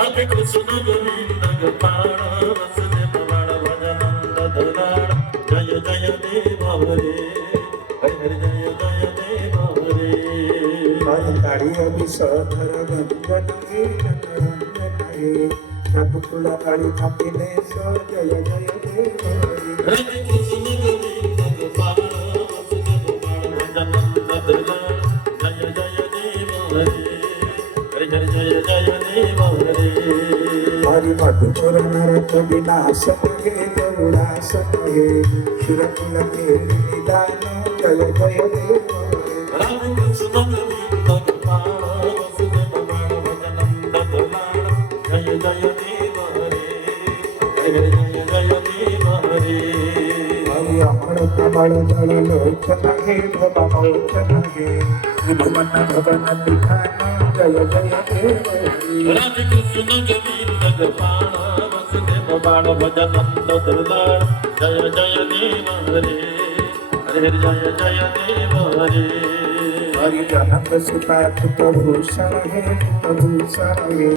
राधे कृष्ण गोविंद गोपाल वसुदेव बाल भजनंद दुलाल जय जय देव हरे हरि हरि जय जय देव हरे हरि काली अभिषधर गंगन हे जनरंजन हे रघुकुल हरि अखिलेश जय जय देव हरे राधे कृष्ण गोविंद गोपाल वसुदेव बाल भजनंद दुलाल जय जय देव हरे हरि हरि जय जय देव हरे हरि मधुपुर नरक विनाशन हे गरुड़ासन हे सुरकुल के निदान जय जय देव हरे राधे कृष्ण गोविंद गोपाल वसुदेव बाल भजनंद दुलाल जय जय देव हरे हरि हरि जय जय देव हरे हरि अमर कमल दल लोचन हे भवमोचन हे त्रिभुवन भवन निधान जय जय देव हरि राधे कृष्ण गोविंद गोपाल वसुदेव बाल भजनंद दुलाल जय जय देव हरे हरि हरि जय जय देव हरे हरि जनक सुता भूषण हे भूषण हे